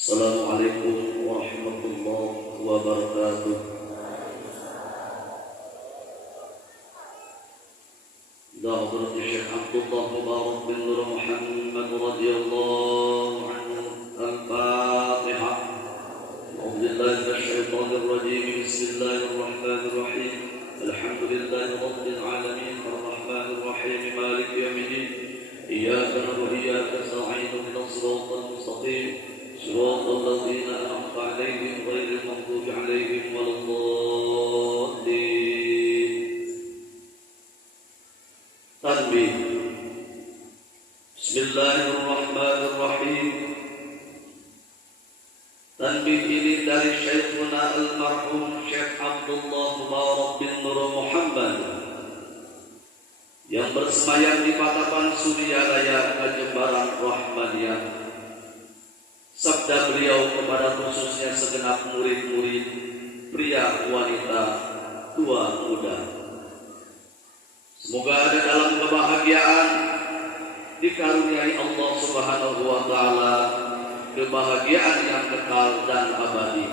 Assalamualaikum warahmatullahi wabarakatuh. Da'udat Syekh Abdullah Mubarak bin Nur Muhammad radhiyallahu anhu. Al-Fatihah. A'udzubillahi minasyaitonir rajim. Bismillahirrahmanirrahim. Alhamdulillahi rabbil alamin. Arrahmanir rahim. Maliki yaumiddin. Iyyaka na'budu wa iyyaka nasta'in. Ihdinas siratal mustaqim. صراط الذين أنعمت عليهم غير المغضوب عليهم ولا الضالين. Tanbih. Bismillahirrahmanirrahim. Tanbih ini dari Syekhuna almarhum Syekh Abdullah Mubarak bin Nur Muhammad yang bersemayam di Patapan Suryalaya, Jembaran Rahmaniyah. Sabda beliau kepada khususnya segenap murid-murid, pria, wanita, tua, muda. Semoga ada dalam kebahagiaan dikaruniai Allah Subhanahu wa taala, kebahagiaan yang kekal dan abadi.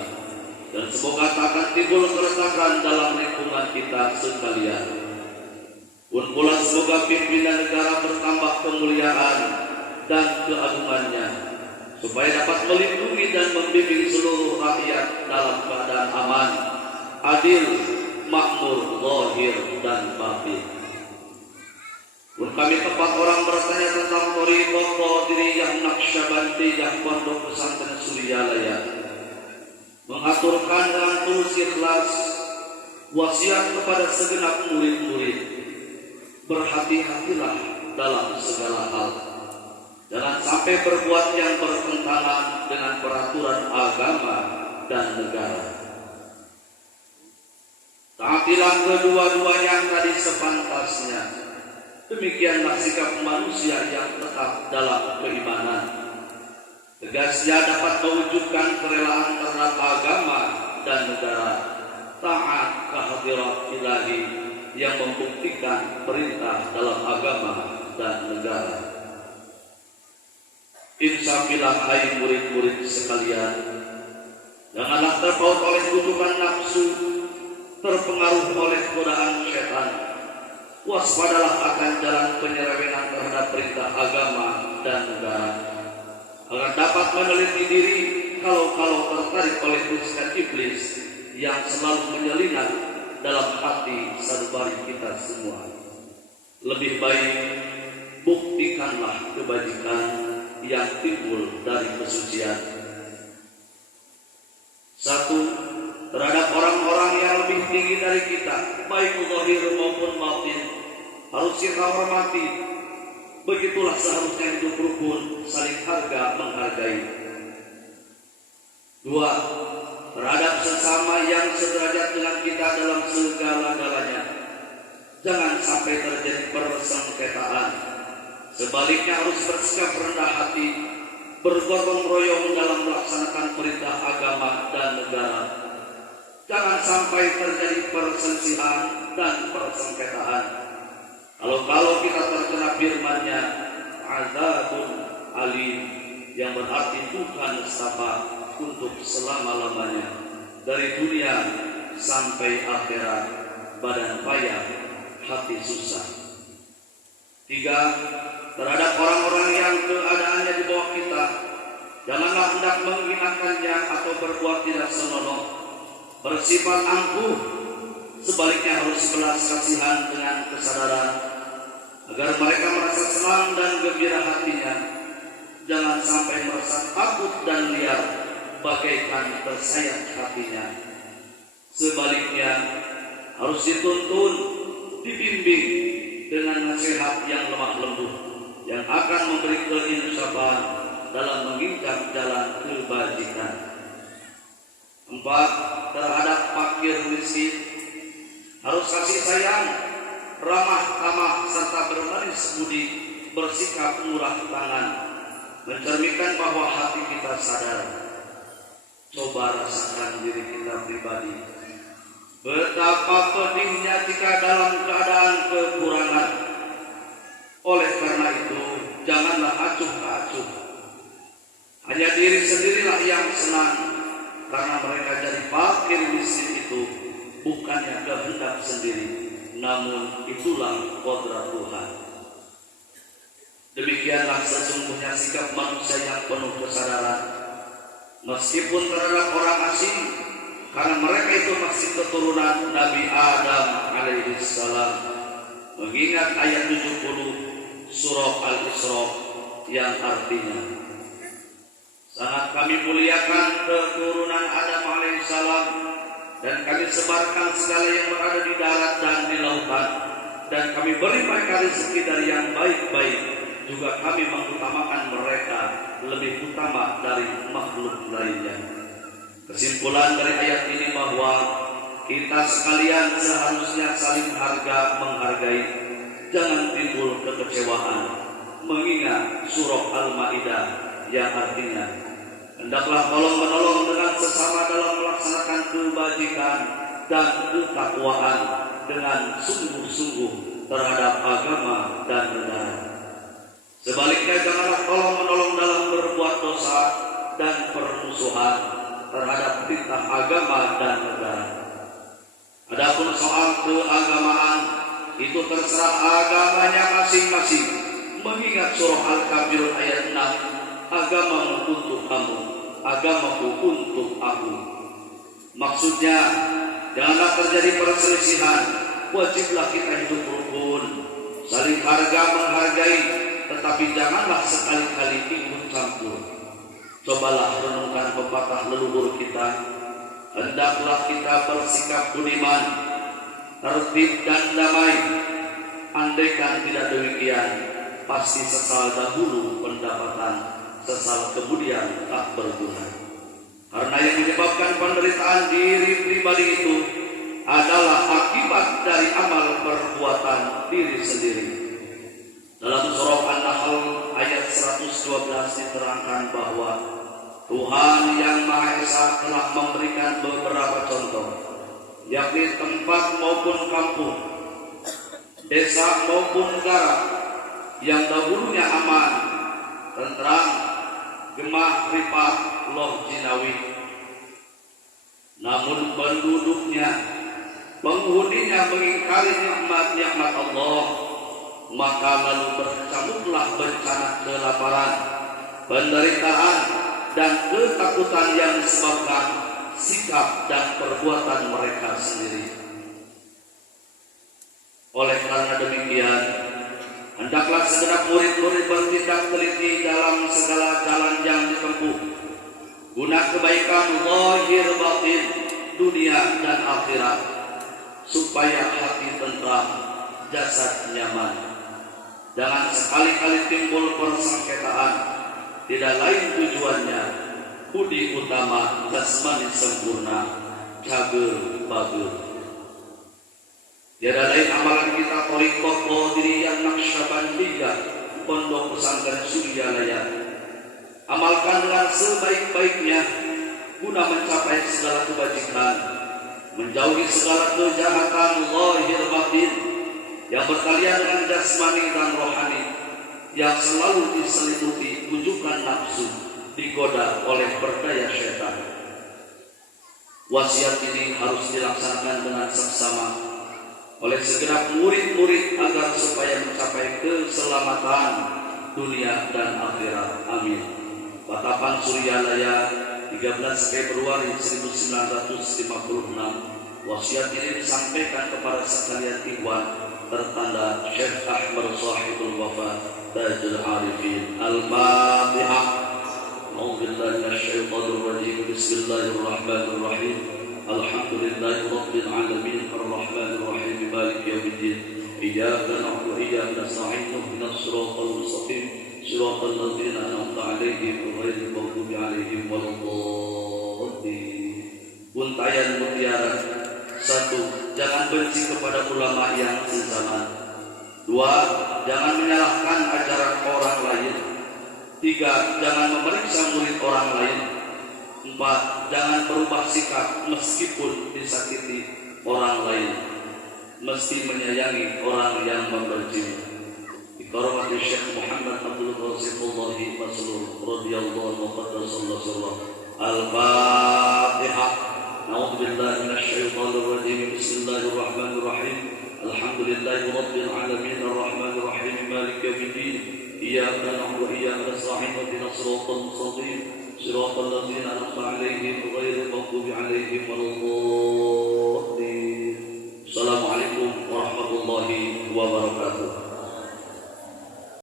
Dan semoga takkan timbul keretakan dalam lingkungan kita sekalian. Pun pula semoga pimpinan negara bertambah kemuliaan dan keagungannya, supaya dapat melindungi dan membimbing seluruh rakyat dalam keadaan aman, adil, makmur, zahir dan batin. Pun kami tempat orang bertanya tentang thariqah Qadiriyah Naqsyabandiyah Pondok Pesantren Suryalaya, mengaturkan dengan tulus ikhlas wasiat kepada segenap murid-murid, berhati-hatilah dalam segala hal. Jangan sampai berbuat yang bertentangan dengan peraturan agama dan negara. Taatilah kedua-duanya yang tadi sepantasnya. Demikianlah sikap manusia yang tetap dalam keimanan. Tegasnya dapat mewujudkan kerelaan terhadap agama dan negara. Taat kehadirat ilahi yang membuktikan perintah dalam agama dan negara. Insafilah hai murid-murid sekalian, janganlah terpaut oleh kutukan nafsu, terpengaruh oleh godaan syaitan. Waspadalah akan jalan penyelewengan terhadap perintah agama dan negara, agar dapat meneliti diri kalau tertarik oleh bisikan iblis yang selalu menyelinap dalam hati sanubari kita semua. Lebih baik buktikanlah kebajikan yang timbul dari kesucian. Satu, terhadap orang-orang yang lebih tinggi dari kita, baik zahir maupun batin, harus kita hormati. Begitulah seharusnya hidup rukun, saling harga menghargai. Dua, terhadap sesama yang sederajat dengan kita dalam segala-galanya, jangan sampai terjadi persengketaan. Sebaliknya harus bersikap rendah hati, bergotong royong dalam melaksanakan perintah agama dan negara. Jangan sampai terjadi perselisihan dan persengketaan. Kalau kita terkena firman-Nya, azabun alim, yang berarti Tuhan nestapa untuk selama-lamanya, dari dunia sampai akhirat, badan payah, hati susah. Tiga, terhadap orang-orang yang keadaannya di bawah kita, janganlah hendak menghinakannya atau berbuat tidak senonoh, bersifat angkuh. Sebaliknya harus belas kasihan dengan kesadaran, agar mereka merasa senang dan gembira hatinya. Jangan sampai merasa takut dan liar, bagaikan tersayat hatinya. Sebaliknya harus dituntun, dibimbing dengan nasihat yang lemah lembut, yang akan memberi keinsafan dalam menginjak jalan kebajikan. Empat, terhadap fakir miskin harus kasih sayang, ramah tamah serta berbaris budi, bersikap murah tangan, mencerminkan bahwa hati kita sadar. Coba rasakan diri kita pribadi, betapa pedihnya jika dalam keadaan kekurangan. Oleh karena itu, janganlah acuh tak acuh. Hanya diri sendirilah mereka yang senang karena mereka jadi fakir miskin itu bukannya kehendak sendiri, namun itulah kodrat Tuhan. Demikianlah sesungguhnya sikap manusia yang penuh kesadaran, meskipun terhadap orang asing, karena mereka itu masih keturunan Nabi Adam alaihissalam. Mengingat ayat 70 surah Al-Isra yang artinya, sangat kami muliakan keturunan Adam alaihissalam, dan kami sebarkan segala yang berada di darat dan di lautan, dan kami beri mereka rezeki dari yang baik-baik. Juga kami mengutamakan mereka lebih utama dari makhluk lainnya. Kesimpulan dari ayat ini bahwa kita sekalian seharusnya saling menghargai, jangan timbul kekecewaan, mengingat surah Al-Maidah yang artinya, hendaklah tolong menolong dengan sesama dalam melaksanakan kebajikan dan ketakwaan dengan sungguh-sungguh terhadap agama dan negara. Sebaliknya janganlah tolong menolong dalam berbuat dosa dan permusuhan terhadap perintah agama dan negara. Adapun soal keagamaan, itu terserah agamanya masing-masing. Mengingat surah Al-Kafirun ayat 6, agamamu untuk kamu, agamaku untuk aku. Maksudnya, janganlah terjadi perselisihan, wajiblah kita hidup rukun, saling menghargai, tetapi janganlah sekali-kali ikut campur. Cobalah renungkan pepatah leluhur kita, hendaklah kita bersikap budiman, tertib dan damai. Andaikan tidak demikian, pasti sesal dahulu pendapatan, sesal kemudian tak berguna. Karena yang menyebabkan penderitaan diri pribadi itu adalah akibat dari amal perbuatan diri sendiri. Dalam surah An-Nahl ayat 112 diterangkan bahwa Tuhan yang Maha Esa telah memberikan beberapa contoh, yakni tempat maupun kampung, desa maupun negara yang dahulunya aman, tentram, gemah ripah, loh jinawi. Namun penduduknya, penghuninya mengingkari nikmat-nikmat Allah, maka lalu berkecamuklah bencana kelaparan, penderitaan, dan ketakutan yang disebabkan sikap dan perbuatan mereka sendiri. Oleh karena demikian, hendaklah segenap murid-murid bertindak teliti dalam segala jalan yang ditempuh, guna kebaikan zahir batin, dunia dan akhirat, supaya hati tentram, jasad nyaman. Jangan sekali-kali timbul persengketaan, tidak lain tujuannya budi utama jasmani sempurna, cager bager. Tiada lain amalan kita thariqah Qadiriyah Naqsyabandiyah Pondok Pesantren Suryalaya. Amalkan dengan sebaik-baiknya guna mencapai segala kebajikan, menjauhi segala kejahatan zahir batin yang berkalian dengan jasmani dan rohani, yang selalu diselimuti ujukan nafsu, digoda oleh berdaya syaitan. Wasiat ini harus dilaksanakan dengan seksama oleh segenap murid-murid agar supaya mencapai keselamatan dunia dan akhirat. Amin. Patapan Suryalaya 13 Februari 1956. Wasiat ini disampaikan kepada sekalian ikhwan tertanda Syekh Ahmad Sahibul Wafa Tajul Arifin. Al-Fatihah. A'udzubillahi minasyaitonir rajim. Bismillahirrahmanirrahim. Alhamdulillahi rabbil alamin arrahmanir rahim maliki yaumiddin. Iyyaka na'budu wa iyyaka nasta'in ihdinas siratal mustaqim siratal ladzina an'amta 'alaihim ghairil maghdubi 'alaihim waladdallin. Untayan mutiara. 1. Jangan benci kepada ulama yang sezaman. 2. Jangan menyalahkan ajaran orang lain. 3. Jangan memeriksa murid orang lain. 4. Jangan berubah sikap meskipun disakiti orang lain. Mesti menyayangi orang yang membenci. Dikarenakan Syekh Muhammad Abdul Qasim Allahi Maslul radhiyallahu anhu qaddasallahu sirrah Al-Fatihah. A'udzubillahi minasyaitonir rajim. Bismillahirrahmanirrahim. Alhamdulillahi rabbil alamin arrahmanir rahim maliki yaumiddin. Iyyaka na'budu wa iyyaka nasta'in ihdinas siratal mustaqim siratal ladzina an'amta 'alaihim ghairil maghdubi 'alaihim waladdallin. Assalamualaikum warahmatullahi wabarakatuh.